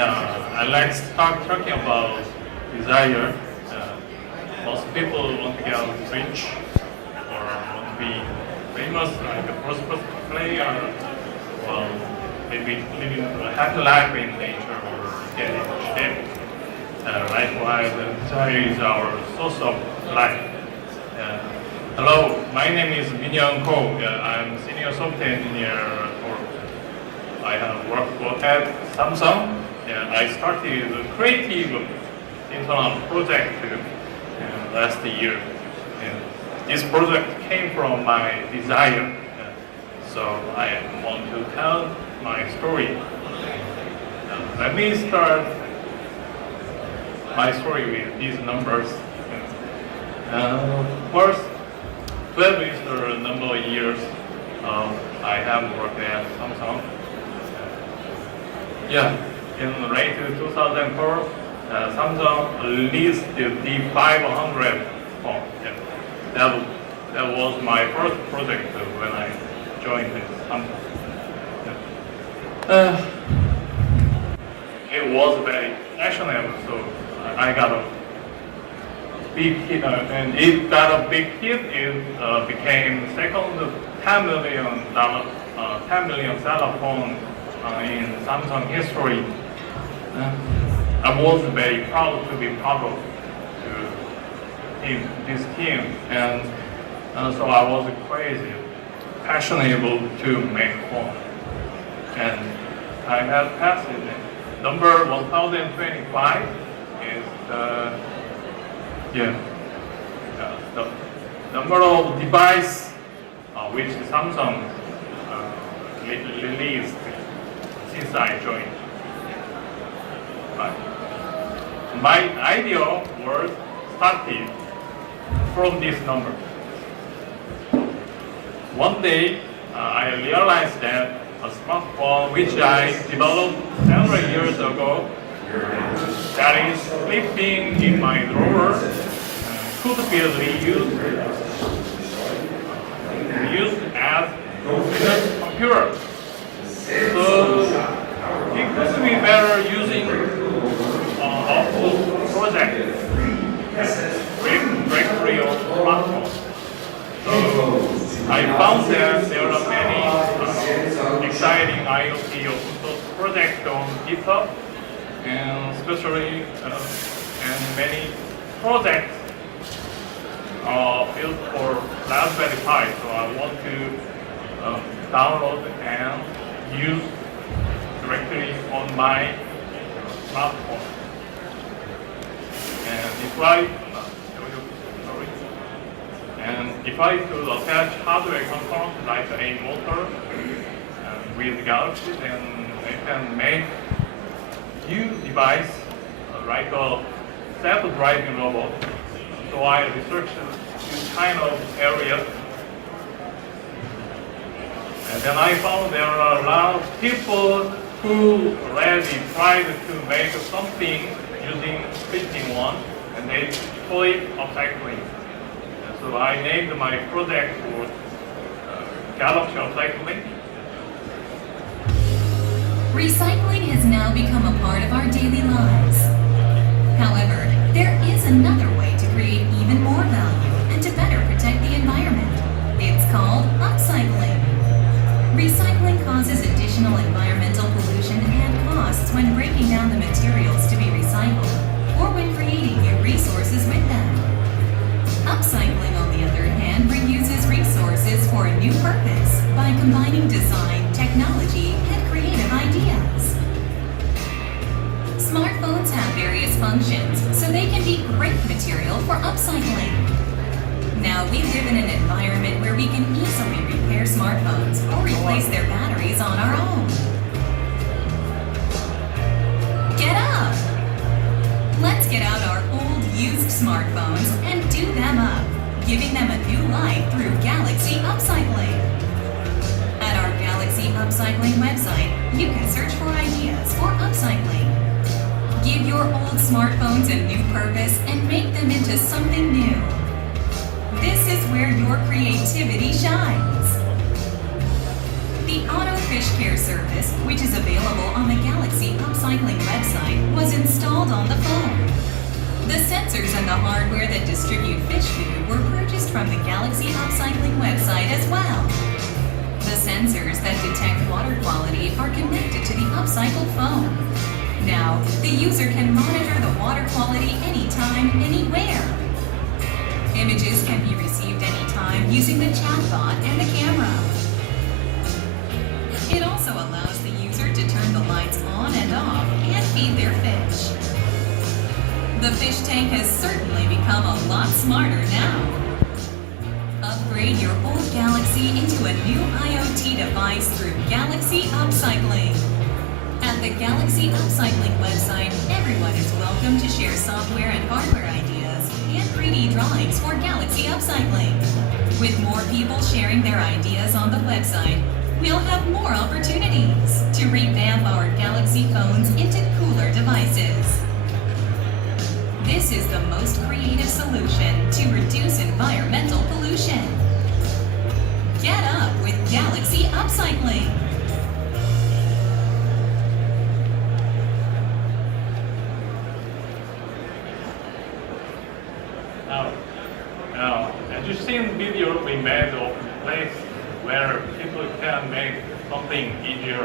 I like to start talking about desire. Most people want to get rich or want to be famous, like a prosperous player, well, maybe living a happy life in nature or getting shape. Likewise, desire is our source of life. Hello, my name is Min Young Ko. I'm senior software engineer. I have worked at Samsung. I started a creative internal project last year. This project came from my desire. So I want to tell my story. Let me start my story with these numbers. First, 12 is the number of years I have worked at Samsung. In late 2004, Samsung released the D500 phone. That was my first project when I joined Samsung. It was very fashionable, so I got a big hit, and it got a big hit. It became second $10 million seller phone in Samsung history. I was very proud to be part of this team, and so I was crazy, passionate to make phone. And I have passed it. Number 1025 is the number of device which Samsung released since I joined. My idea was started from this number. One day, I realized that a smartphone which I developed several years ago that is sleeping in my drawer could be reused as a computer. So it could be better using a project directory of smartphone. So I found that there are many exciting IoT open source projects on GitHub, and especially and many projects are built for Raspberry Pi. So I want to download and use directly on my smartphone. And if I could attach hardware components like a motor with Galaxy, then I can make new device like a self-driving robot. So I researched this kind of area. And then I found there are a lot of people who already tried to make something using 15-1, and they call it upcycling. And so I named my project for Galaxy Upcycling. Recycling has now become a part of our daily lives. However, there is another way to create even more value and to better protect the environment. It's called upcycling. Recycling causes additional environmental pollution and costs when breaking down the materials to be recycled or when creating new resources with them. Upcycling, on the other hand, reuses resources for a new purpose by combining design, technology, and creative ideas. Smartphones have various functions, so they can be great material for upcycling. Now we live in an environment where we can easily repair smartphones or replace their batteries on our own. Get up! Let's get out our old used smartphones and do them up, giving them a new life through Galaxy Upcycling. At our Galaxy Upcycling website, you can search for ideas for upcycling. Give your old smartphones a new purpose and make them into something new. This is where your creativity shines. The Auto Fish Care service, which is available on the Galaxy Upcycling website, on the phone. The sensors and the hardware that distribute fish food were purchased from the Galaxy Upcycling website as well. The sensors that detect water quality are connected to the upcycled phone. Now, the user can monitor the water quality anytime, anywhere. Images can be received anytime using the chatbot and the camera. It also allows the user to turn the lights on and off and feed their fish. The fish tank has certainly become a lot smarter now. Upgrade your old Galaxy into a new IoT device through Galaxy Upcycling. At the Galaxy Upcycling website, everyone is welcome to share software and hardware ideas and 3D drawings for Galaxy Upcycling. With more people sharing their ideas on the website, we'll have more opportunities to revamp our Galaxy phones into cooler devices. This is the most creative solution to reduce environmental pollution. Get up with Galaxy Upcycling. Now, as you seen the video, we made a place where people can make something easier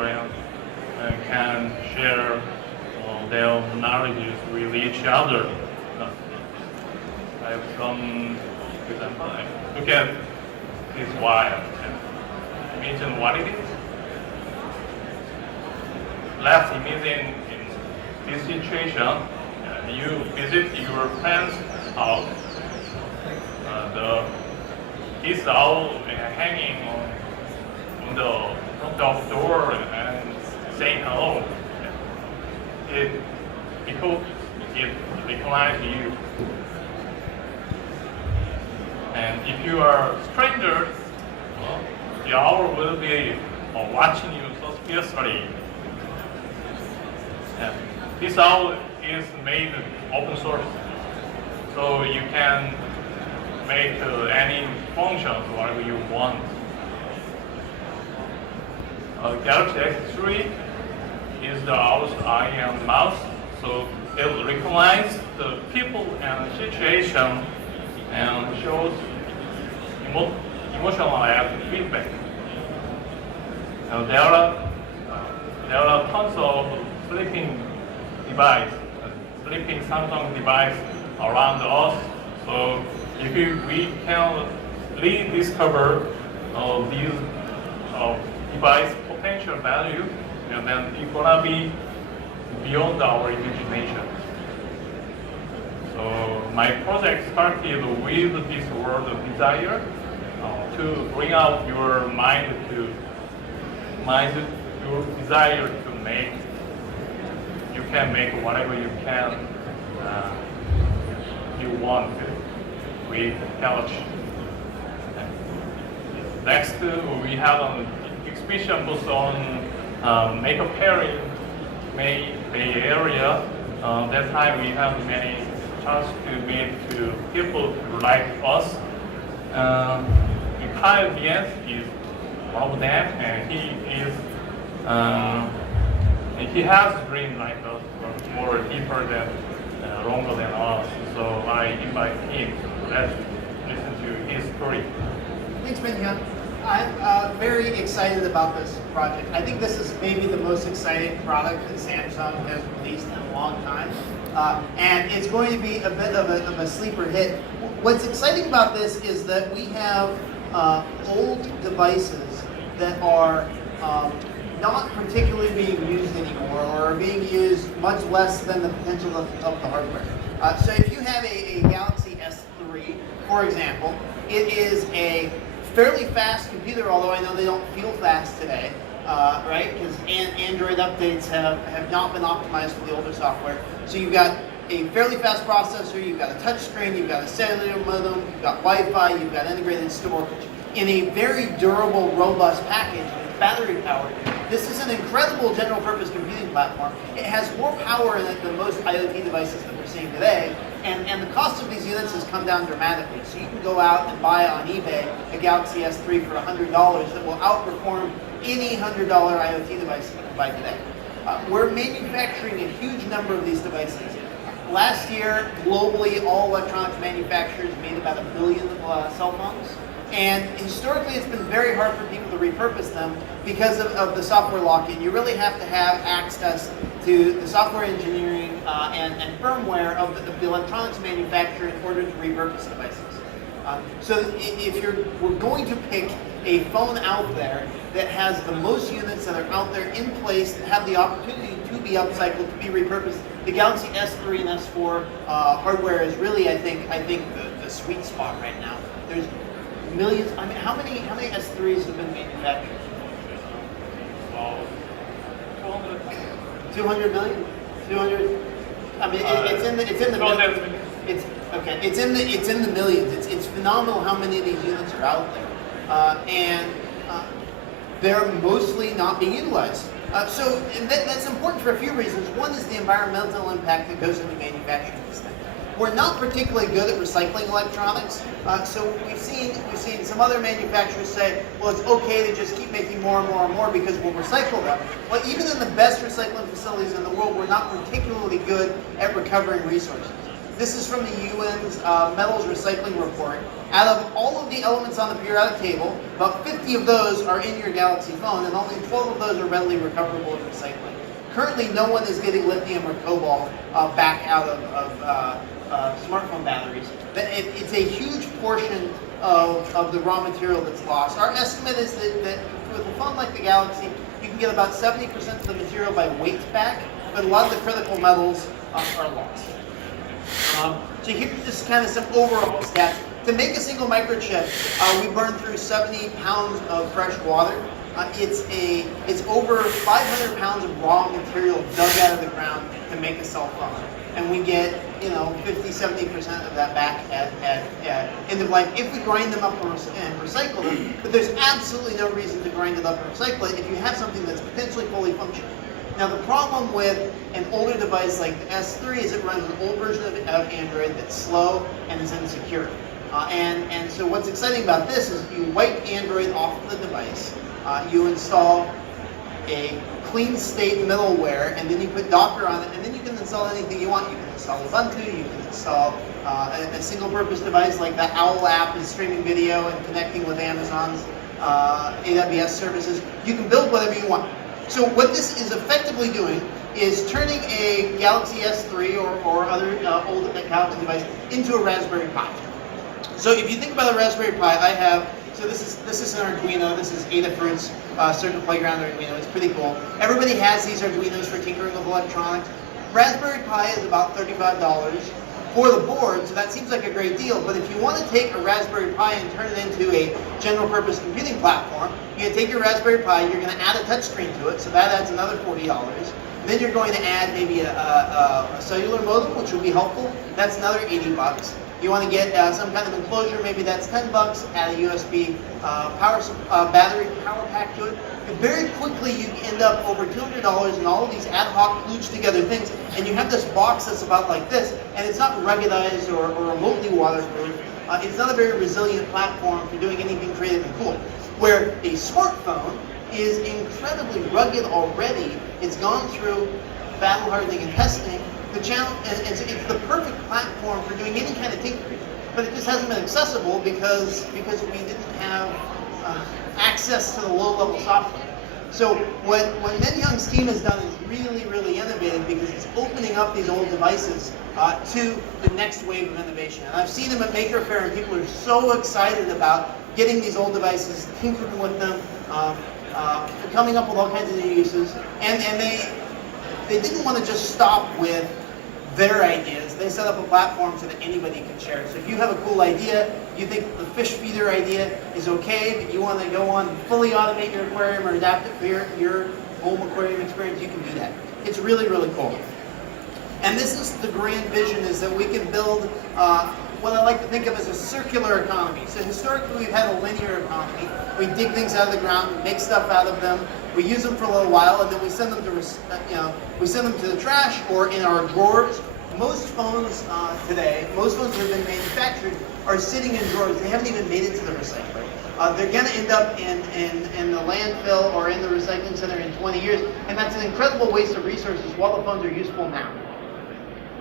and can share their knowledge with each other. I have some example. Look at this wire. Imagine what it is. Let's imagine in this situation, you visit your friend's house. It's all hanging on the front of the door and saying hello. Because it recognizes you. And if you are a stranger, well, the owl will be watching you suspiciously. And this owl is made open source, so you can make any function whatever you want. Galaxy S3 is the owl's eye and mouth, so it will recognize the people and situation and shows emotional feedback. There are tons of sleeping Samsung device around us. So if we can rediscover these device potential value, and then it's gonna be beyond our imagination. So my project started with this word of desire to bring out your your desire to make. You can make whatever you can you want with Galaxy. Next, we have an exhibition booth on makeup pairing Bay Area. That time we have many chance to meet to people like us. Kyle Diaz is one of them, and he has dream like us, but more deeper than longer than us. So I invite him. Let's listen to his story. Thanks, Benjamin. I'm very excited about this project. I think this is maybe the most exciting product that Samsung has released in a long time. And it's going to be a bit of a sleeper hit. What's exciting about this is that we have old devices that are not particularly being used anymore, or are being used much less than the potential of the hardware. So if you have a Galaxy S3, for example, it is a fairly fast computer, although I know they don't feel fast today, right? Because Android updates have not been optimized for the older software. So you've got a fairly fast processor, you've got a touch screen, you've got a cellular modem, you've got Wi-Fi, you've got integrated storage in a very durable, robust package. It's battery powered. This is an incredible general purpose computing platform. It has more power in it than most IoT devices that we're seeing today. And the cost of these units has come down dramatically. So you can go out and buy on eBay a Galaxy S3 for $100 that will outperform any $100 IoT device you can buy today. We're manufacturing a huge number of these devices. Last year, globally, all electronics manufacturers made about 1 billion cell phones. And historically, it's been very hard for people to repurpose them because of the software lock-in. You really have to have access to the software engineering and firmware of the electronics manufacturer in order to repurpose devices. So if we're going to pick a phone out there that has the most units that are out there in place that have the opportunity to be upcycled, to be repurposed, the Galaxy S3 and S4 hardware is really, I think the sweet spot right now. There's millions. I mean, how many S3s have been manufactured? Well, 200. 200 million? 200? I mean, it's in the it's okay. It's in the millions. It's phenomenal how many of these units are out there, and they're mostly not being utilized. So that's important for a few reasons. One is the environmental impact that goes into manufacturing this thing. We're not particularly good at recycling electronics, so we've seen some other manufacturers say, well, it's okay to just keep making more and more and more because we'll recycle them. Well, even in the best recycling facilities in the world, we're not particularly good at recovering resources. This is from the UN's metals recycling report. Out of all of the elements on the periodic table, about 50 of those are in your Galaxy phone, and only 12 of those are readily recoverable in recycling. Currently, no one is getting lithium or cobalt back out of smartphone batteries. It's a huge portion of the raw material that's lost. Our estimate is that with a phone like the Galaxy, you can get about 70% of the material by weight back, but a lot of the critical metals are lost. So here's just kind of some overall stats. To make a single microchip, we burn through 70 pounds of fresh water. It's over 500 pounds of raw material dug out of the ground to make a cell phone. And we get, 50-70% of that back at end of life if we grind them up and recycle them. But there's absolutely no reason to grind it up and recycle it if you have something that's potentially fully functional. Now the problem with an older device like the S3 is it runs an old version of Android that's slow and is insecure. And so what's exciting about this is you wipe Android off of the device, you install a clean state middleware, and then you put Docker on it, and then you can install anything you want. You can install Ubuntu, you can install a single purpose device like the Owl app is streaming video and connecting with Amazon's AWS services. You can build whatever you want. So what this is effectively doing is turning a Galaxy S3 or other old Galaxy device into a Raspberry Pi. So if you think about a Raspberry Pi, this is an Arduino. This is Adafruit's Circuit Playground Arduino. It's pretty cool. Everybody has these Arduinos for tinkering with electronics. Raspberry Pi is about $35 for the board, so that seems like a great deal. But if you want to take a Raspberry Pi and turn it into a general purpose computing platform, you're going to take your Raspberry Pi, you're going to add a touchscreen to it, so that adds another $40. Then you're going to add maybe a cellular modem, which would be helpful. That's another $80. You want to get some kind of enclosure, maybe that's $10. Add a USB battery power pack to it. And very quickly you end up over $200 in all of these ad hoc kludged together things, and you have this box that's about like this, and it's not ruggedized or remotely waterproof. It's not a very resilient platform for doing anything creative and cool. Where a smartphone is incredibly rugged already. It's gone through battle hardening and testing. The challenge, and it's the perfect platform for doing any kind of tinkering, but it just hasn't been accessible because we didn't have access to the low-level software. So what Minyoung's team has done is really, really innovative because it's opening up these old devices to the next wave of innovation. And I've seen them at Maker Faire, and people are so excited about getting these old devices, tinkering with them, coming up with all kinds of new uses, and they didn't want to just stop with their ideas. They set up a platform so that anybody can share it. So if you have a cool idea, you think the fish feeder idea is okay, but you want to go on and fully automate your aquarium or adapt it for your home aquarium experience, you can do that. It's really, really cool. And this is the grand vision, is that we can build what I like to think of as a circular economy. So historically we've had a linear economy. We dig things out of the ground, make stuff out of them, we use them for a little while, and then we send them to the trash or in our drawers. Most phones today, most phones that have been manufactured are sitting in drawers. They haven't even made it to the recycler. They're going to end up in the landfill or in the recycling center in 20 years, and that's an incredible waste of resources while the phones are useful now.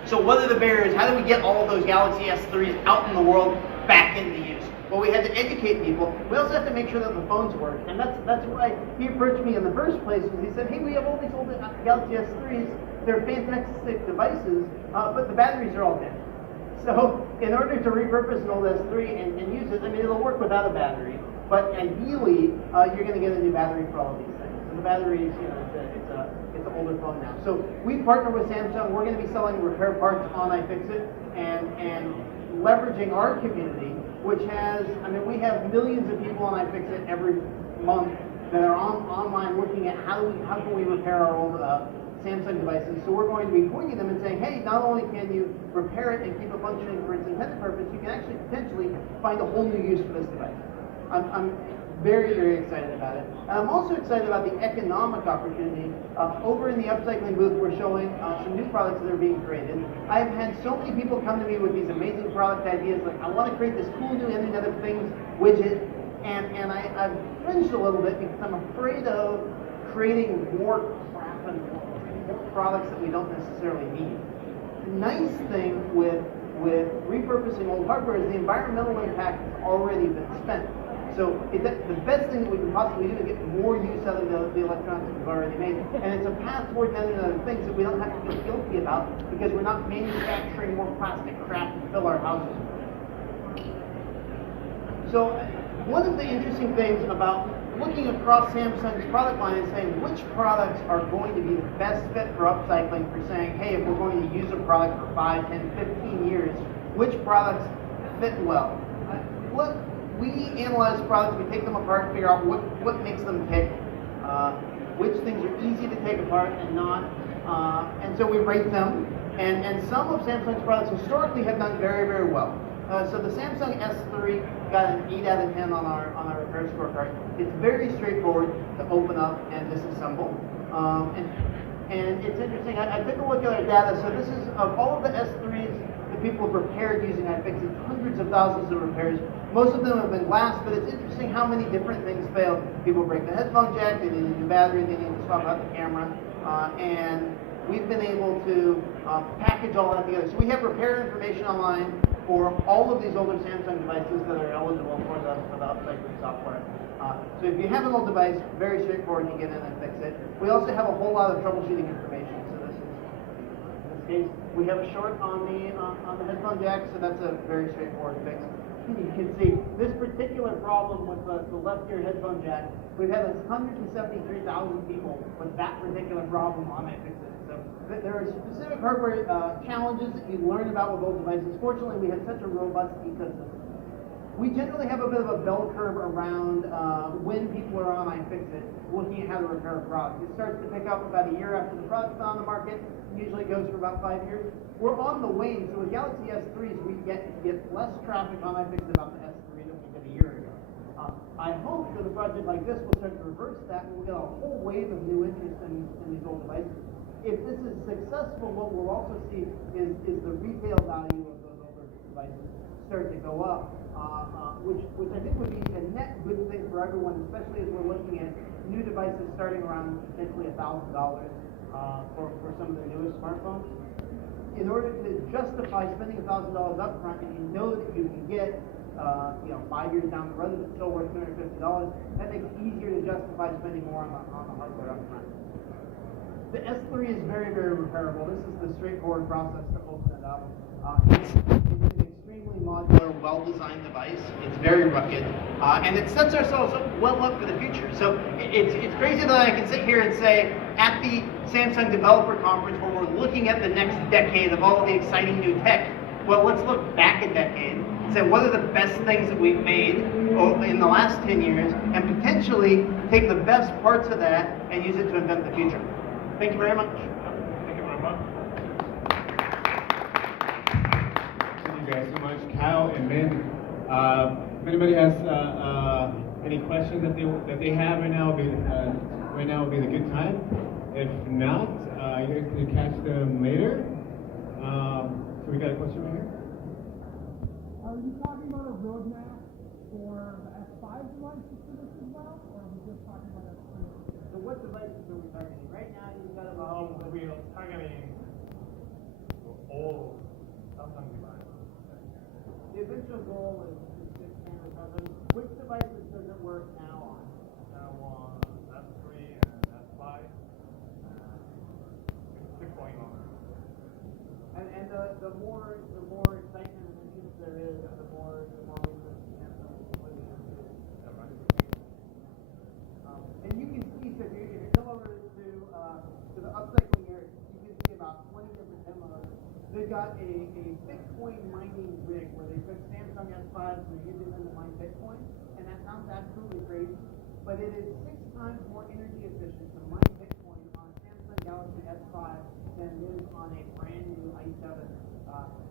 So what are the barriers? How do we get all of those Galaxy S3s out in the world back into use? Well, we had to educate people. We also have to make sure that the phones work. And that's why he approached me in the first place. Was he said, hey, we have all these old Galaxy S3s. They're fantastic devices, but the batteries are all dead. So in order to repurpose an old S3 and use it, I mean, it'll work without a battery. But ideally, you're going to get a new battery for all of these things. So the battery is, it's an older phone now. So we partner with Samsung. We're going to be selling repair parts on iFixit and leveraging our community, which has, I mean, we have millions of people on iFixit every month that are online looking at how can we repair our old Samsung devices. So we're going to be pointing them and saying, hey, not only can you repair it and keep it functioning for its intended purpose, you can actually potentially find a whole new use for this device. I'm very, very excited about it. And I'm also excited about the economic opportunity. Over in the upcycling booth, we're showing some new products that are being created. I've had so many people come to me with these amazing product ideas, like I want to create this cool new Internet of Things widget, and I've cringed a little bit because I'm afraid of creating more crap and more products that we don't necessarily need. The nice thing with repurposing old hardware is the environmental impact has already been spent. So the best thing that we can possibly do to get more use out of the electronics that we've already made. And it's a path toward many other things that we don't have to feel guilty about because we're not manufacturing more plastic crap to fill our houses with. So one of the interesting things about looking across Samsung's product line and saying which products are going to be the best fit for upcycling, for saying, hey, if we're going to use a product for 5, 10, 15 years, which products fit well? Look, we analyze products, we take them apart, figure out what makes them tick, which things are easy to take apart and not, and so we rate them. And some of Samsung's products historically have done very, very well. So the Samsung S3 got an 8 out of 10 on our repair scorecard. It's very straightforward to open up and disassemble. And it's interesting, I took a look at our data. So this is, of all of the S3s that people have repaired using iFixit, hundreds of thousands of repairs. Most of them have been glass, but it's interesting how many different things fail. People break the headphone jack, they need a new battery, they need to swap out the camera, and we've been able to package all that together. So we have repair information online for all of these older Samsung devices that are eligible for the upcycling software. So if you have an old device, very straightforward, you get in and fix it. We also have a whole lot of troubleshooting information. So this is, in this case, we have a short on the headphone jack, so that's a very straightforward fix. You can see this particular problem with the left ear headphone jack, we've had 173,000 people with that particular problem on iFixit. So there are specific hardware challenges that you learn about with old devices. Fortunately, we have such a robust ecosystem. We generally have a bit of a bell curve around when people are on iFixit looking at how to repair a product. It starts to pick up about a year after the product's on the market. Usually goes for about 5 years. We're on the wane, so with Galaxy S3s, we get less traffic on iFixit about the S3 than we did a year ago. I hope that a project like this will start to reverse that, and we'll get a whole wave of new interest in these old devices. If this is successful, what we'll also see is the retail value of those older devices start to go up, which I think would be a net good thing for everyone, especially as we're looking at new devices starting around potentially $1,000 for some of the newest smartphones. In order to justify spending $1,000 up front, and you know that you can get 5 years down the road, it's still worth $250, that makes it easier to justify spending more on the hardware up front. The S3 is very, very repairable. This is the straightforward process to open it up. It's an extremely modular, well-designed device. It's very rugged, and it sets ourselves up well up for the future. So it's crazy that I can sit here and say at the Samsung Developer Conference where we're looking at the next decade of all of the exciting new tech, well, let's look back a decade and say what are the best things that we've made in the last 10 years and potentially take the best parts of that and use it to invent the future. Thank you very much. Thank you very much. Thank you guys so much, Kyle and Ben. If anybody has any questions that they have right now, would be the good time. If not, you guys can catch them later. So we got a question right here. Are you talking about a roadmap for the S5 devices for this as well, or are we just talking about S3? So what devices are we targeting? Right now, you've got about We are targeting all eventual goal is to expand the coverage. Which devices does it work now on? Now on S3 and S5, it's going on. And the more excitement and interest there is, the more research Samsung is putting into it. And you can see, so if you come over to the upcycling area, you can see about 20 different demos. They've got a Bitcoin mining rig where they put Samsung S5s and they're using them to mine Bitcoin, and that sounds absolutely crazy, but it is 6 times more energy efficient to mine Bitcoin on a Samsung Galaxy S5 than it is on a brand new i7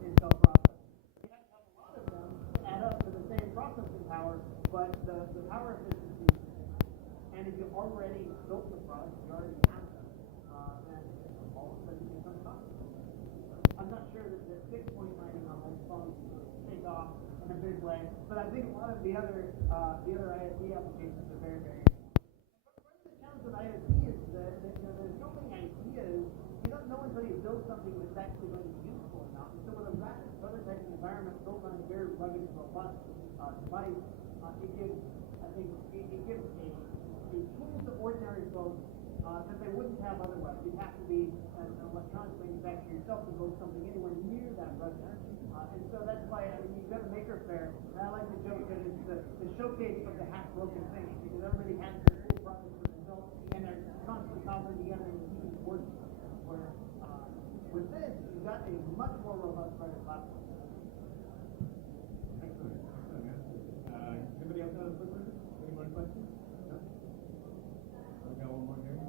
Intel processor. You have to have a lot of them to add up to the same processing power, but the power efficiency is the same. And if you've already built the product, you already have them, then all of a sudden it becomes possible. I'm not sure that Bitcoin mining on those phones will take off in a big way, but I think a lot of the other IoT applications are very, very interesting. Part of the challenge with IoT is that there's so many ideas, you don't know until you build something that's actually going to be useful or not. And so with a rapid prototyping environment built on a very rugged, robust device, it gives a tool to ordinary folks that they wouldn't have otherwise. You'd have to be an electronics manufacturer yourself to build something anywhere near that rugged. And so that's why you've got a Maker Faire, and I like to joke that it's the showcase of the half-broken thing, because everybody has their cool projects that they built, and they're constantly cobbling together and keeping working. Where with this, you've got a much more robust rugged platform. Excellent. Excellent, man. Anybody else have a quick one? Any more questions? No? We got one more here.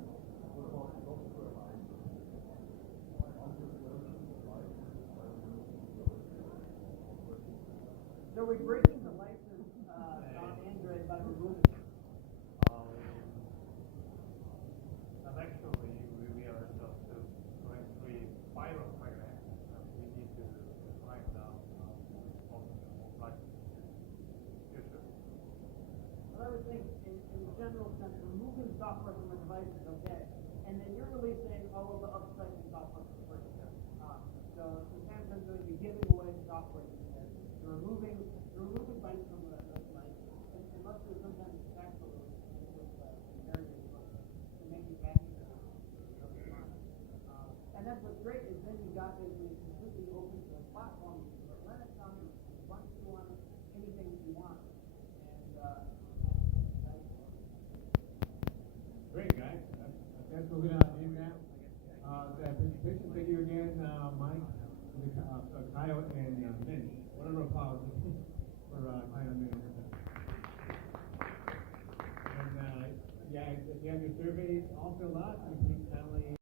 So we're breaking the license on Android by removing it. And actually, we are just going through pilot program. We need to find out like future. But I would think, in the general sense, removing software from a device is okay, and then you're releasing all of the upcycling software for free. So Samsung's going to be giving away software to you. You're removing bytes from the device, unless there's some kind of tax relief with barriers to manufacture. And that's what's great is then you've got this completely open source platform. You can put Linux on it, you can run through on it, anything that you want. Great, guys. That's what we're going to end that. That presentation. Thank you again, Mike, Kyle, and Min. One of applause for Kyle and Min. And yeah, if you have your surveys all filled out, you can kindly